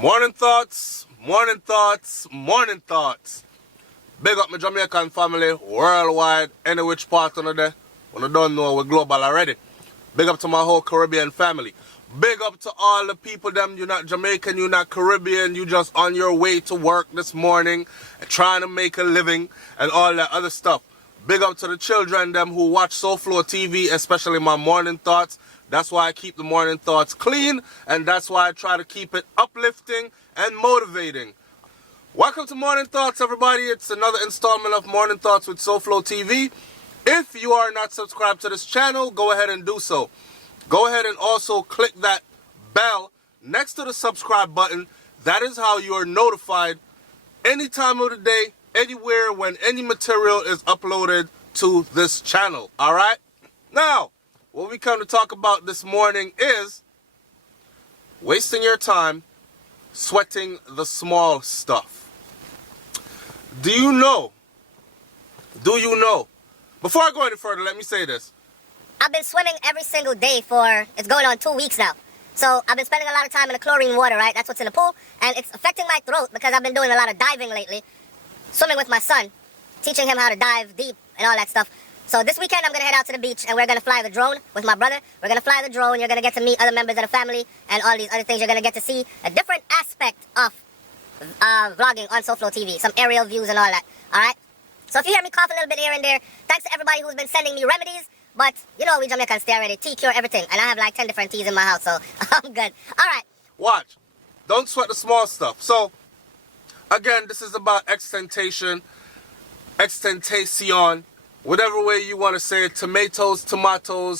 Morning thoughts, morning thoughts, morning thoughts. Big up my Jamaican family worldwide, any which part on the day. When I don't know, we're global already. Big up to my whole Caribbean family. Big up to all the people them, you're not Jamaican, you're not Caribbean, you just on your way to work this morning, trying to make a living and all that other stuff. Big up to the children them who watch SouFLoTV, especially my morning thoughts. That's why I keep the morning thoughts clean, and that's why I try to keep it uplifting and motivating. Welcome to Morning Thoughts, everybody. It's another installment of Morning Thoughts with SouFLoTV. If you are not subscribed to this channel, go ahead and do so. Go ahead and also click that bell next to the subscribe button. That is how you are notified any time of the day, anywhere, when any material is uploaded to this channel. All right? Now, what we come to talk about this morning is wasting your time sweating the small stuff. Do you know? Before I go any further, let me say this. I've been swimming every single day for, it's going on 2 weeks now. So I've been spending a lot of time in the chlorine water, right? That's what's in the pool. And it's affecting my throat because I've been doing a lot of diving lately. Swimming with my son, teaching him how to dive deep and all that stuff. So this weekend I'm going to head out to the beach and we're going to fly the drone with my brother. We're going to fly the drone. You're going to get to meet other members of the family and all these other things. You're going to get to see a different aspect of vlogging on SouFLoTV. Some aerial views and all that. All right? So if you hear me cough a little bit here and there, thanks to everybody who's been sending me remedies. But, you know, we Jamaicans stay already. Tea cure everything. And I have like 10 different teas in my house, so I'm good. All right. Watch. Don't sweat the small stuff. So, again, this is about extentation, whatever way you want to say it. Tomatoes,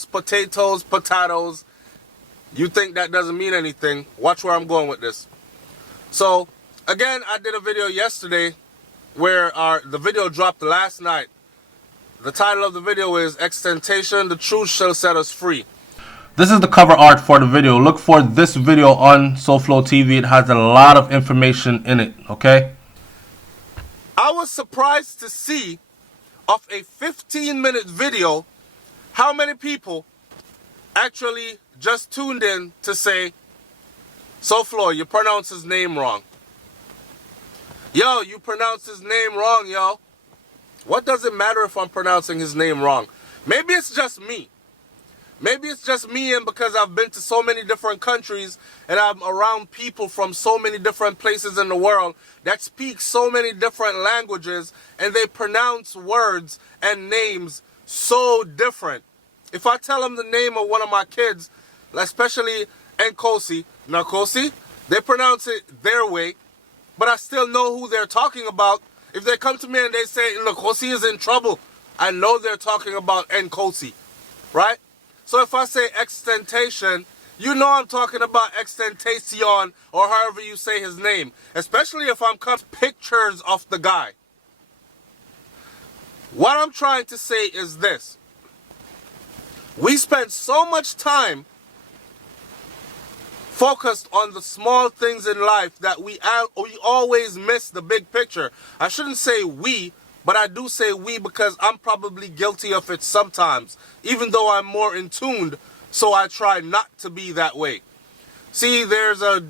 potatoes. You think that doesn't mean anything. Watch where I'm going with this. So, again, I did a video yesterday where the video dropped last night. The title of the video is Extentation, the Truth Shall Set Us Free. This is the cover art for the video. Look for this video on SouFLoTV. It has a lot of information in it, okay? I was surprised to see, of a 15-minute video, how many people actually just tuned in to say, SouFLo, you pronounce his name wrong. Yo, you pronounce his name wrong, yo. What does it matter if I'm pronouncing his name wrong? Maybe it's just me. Maybe it's just me, and because I've been to so many different countries and I'm around people from so many different places in the world that speak so many different languages and they pronounce words and names so different. If I tell them the name of one of my kids, especially Nkosi, Nakosi, they pronounce it their way, but I still know who they're talking about. If they come to me and they say, look, Kosi is in trouble, I know they're talking about Nkosi, right? So if I say extentation, you know I'm talking about extentation, or however you say his name, especially if I'm cutting pictures of the guy. What I'm trying to say is this. We spend so much time focused on the small things in life that we always miss the big picture. I shouldn't say we, but I do say we because I'm probably guilty of it sometimes, even though I'm more in tuned, so I try not to be that way. See, there's a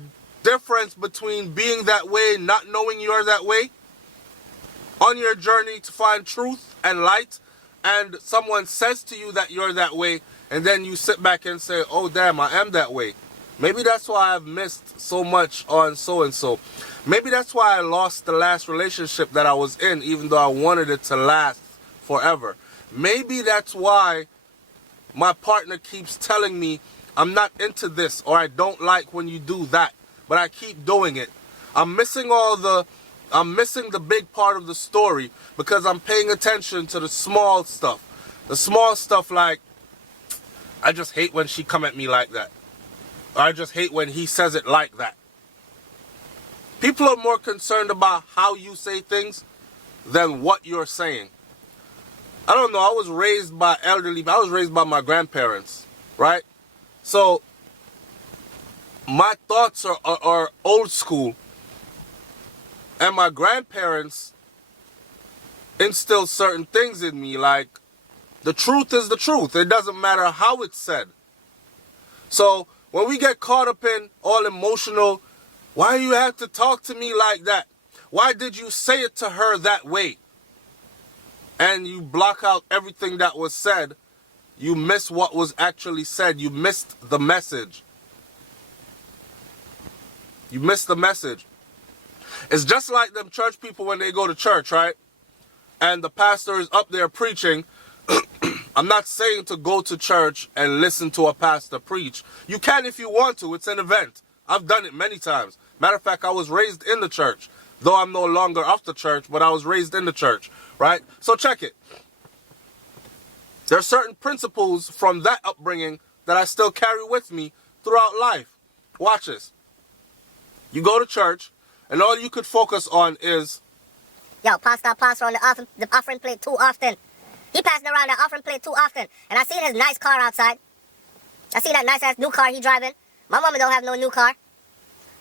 difference between being that way, not knowing you're that way, on your journey to find truth and light, and someone says to you that you're that way, and then you sit back and say, oh damn, I am that way. Maybe that's why I've missed so much on so-and-so. Maybe that's why I lost the last relationship that I was in, even though I wanted it to last forever. Maybe that's why my partner keeps telling me, I'm not into this, or I don't like when you do that, but I keep doing it. I'm missing the big part of the story because I'm paying attention to the small stuff. The small stuff like, I just hate when she come at me like that. I just hate when he says it like that. People are more concerned about how you say things than what you're saying. I don't know, I was raised by my grandparents, right? So, my thoughts are old school. And my grandparents instilled certain things in me, like, the truth is the truth. It doesn't matter how it's said. So, when we get caught up in all emotional Why you have to talk to me like that? Why did you say it to her that way? And you block out everything that was said. You miss what was actually said. You missed the message. You missed the message. It's just like them church people when they go to church, right? And the pastor is up there preaching. I'm not saying to go to church and listen to a pastor preach. You can if you want to. It's an event. I've done it many times. Matter of fact, I was raised in the church. Though I'm no longer of the church, but I was raised in the church, right? So check it. There are certain principles from that upbringing that I still carry with me throughout life. Watch this. You go to church, and all you could focus on is, yo, pastor on the offering plate too often. He passing around the offering plate too often. And I seen his nice car outside. I see that nice ass new car he driving. My mama don't have no new car.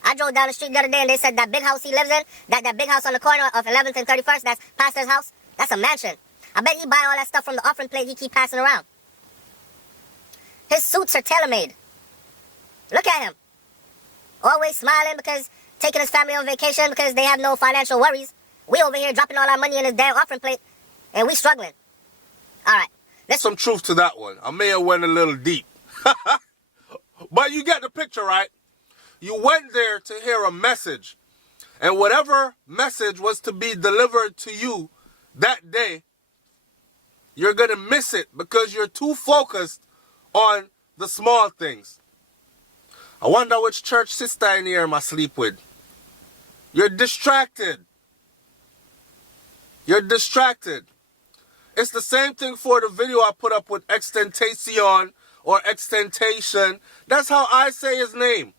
I drove down the street the other day and they said that big house he lives in, that big house on the corner of 11th and 31st, that's pastor's house, that's a mansion. I bet he buy all that stuff from the offering plate he keep passing around. His suits are tailor-made. Look at him. Always smiling because taking his family on vacation because they have no financial worries. We over here dropping all our money in his damn offering plate and we struggling. All right. There's some truth to that one. I may have went a little deep. But you get the picture, right? You went there to hear a message. And whatever message was to be delivered to you that day, you're going to miss it because you're too focused on the small things. I wonder which church sister in here am I sleep with. You're distracted. You're distracted. It's the same thing for the video I put up with Extentation or Extentation. That's how I say his name.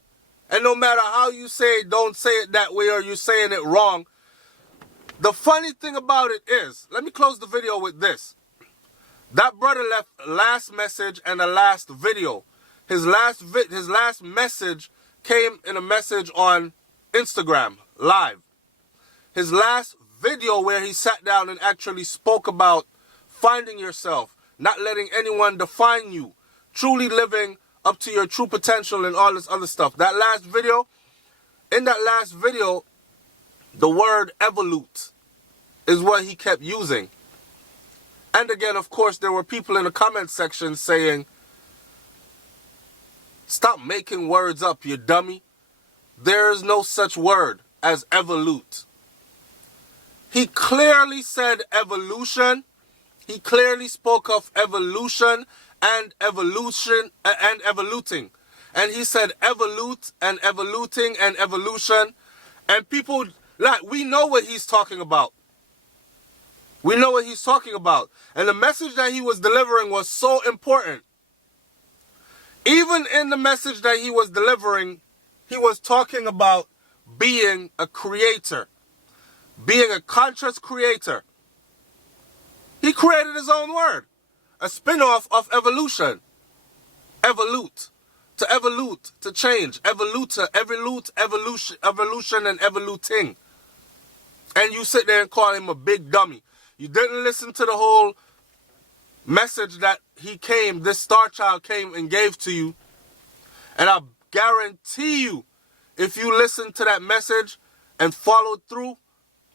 And no matter how you say it, don't say it that way or you're saying it wrong. The funny thing about it is, let me close the video with this. That brother left last message and a last video. His last message came in a message on Instagram live. His last video where he sat down and actually spoke about finding yourself, not letting anyone define you, truly living up to your true potential and all this other stuff. That last video, in that last video, the word evolute is what he kept using. And again, of course, there were people in the comment section saying, stop making words up, you dummy. There is no such word as evolute. He clearly said evolution. He clearly spoke of evolution and evolution and evoluting. And he said evolute and evoluting and evolution. And people, like, we know what he's talking about. We know what he's talking about. And the message that he was delivering was so important. Even in the message that he was delivering, he was talking about being a creator. Being a conscious creator. He created his own word. A spin-off of evolution. Evolute. To evolute. To change. Evolute. Evolution and evoluting. And you sit there and call him a big dummy. You didn't listen to the whole message that this star child came and gave to you. And I guarantee you, if you listened to that message and followed through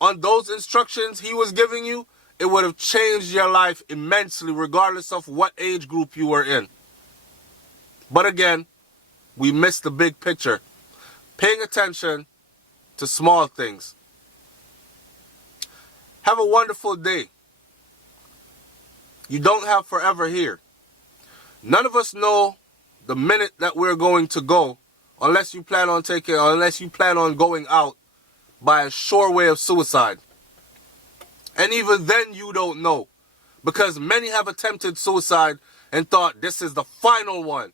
on those instructions he was giving you, it would have changed your life immensely, regardless of what age group you were in. But again, we missed the big picture. Paying attention to small things. Have a wonderful day. You don't have forever here. None of us know the minute that we're going to go, unless you plan on going out by a sure way of suicide. And even then you don't know. Because many have attempted suicide and thought this is the final one.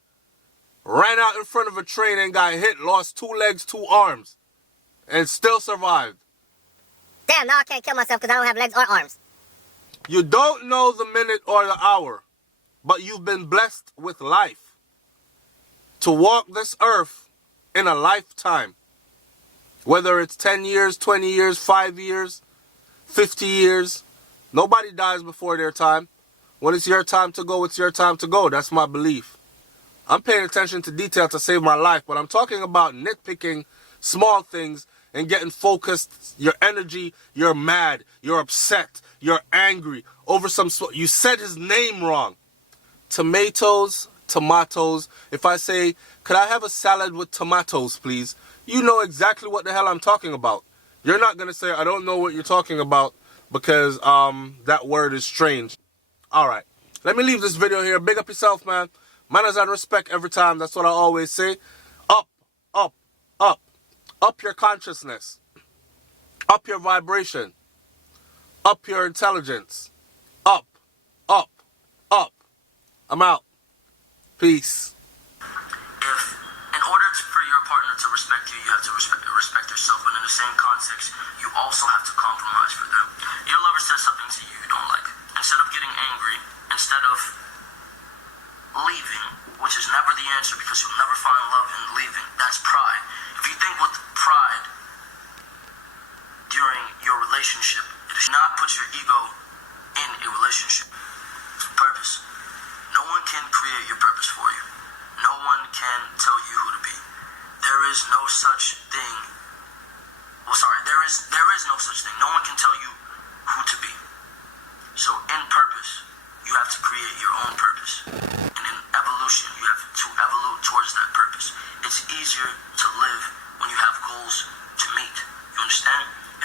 Ran out in front of a train and got hit, lost 2 legs, 2 arms, and still survived. Damn, now I can't kill myself because I don't have legs or arms. You don't know the minute or the hour, but you've been blessed with life. To walk this earth in a lifetime. Whether it's 10 years, 20 years, 5 years, 50 years. Nobody dies before their time. When it's your time to go, it's your time to go. That's my belief. I'm paying attention to detail to save my life, but I'm talking about nitpicking small things and getting focused. Your energy, you're mad, you're upset, you're angry over you said his name wrong. Tomatoes. If I say, could I have a salad with tomatoes, please? You know exactly what the hell I'm talking about. You're not going to say, I don't know what you're talking about because that word is strange. All right. Let me leave this video here. Big up yourself, man. Manners and respect every time. That's what I always say. Up, up, up. Up your consciousness. Up your vibration. Up your intelligence. Up, up, up. I'm out. Peace. If, in order for your partner to respect you, you have to respect yourself. But in the same context, you also have to compromise for them. Your lover says something to you you don't like. Instead of getting angry, instead of leaving, which is never the answer because you'll never find love in leaving. That's pride. If you think with pride during your relationship, it is not put your ego in a relationship. It's purpose. No one can create your purpose for you. No one can tell you who to be. There is no such thing. There is no such thing. No one can tell you who to be. So in purpose, you have to create your own purpose.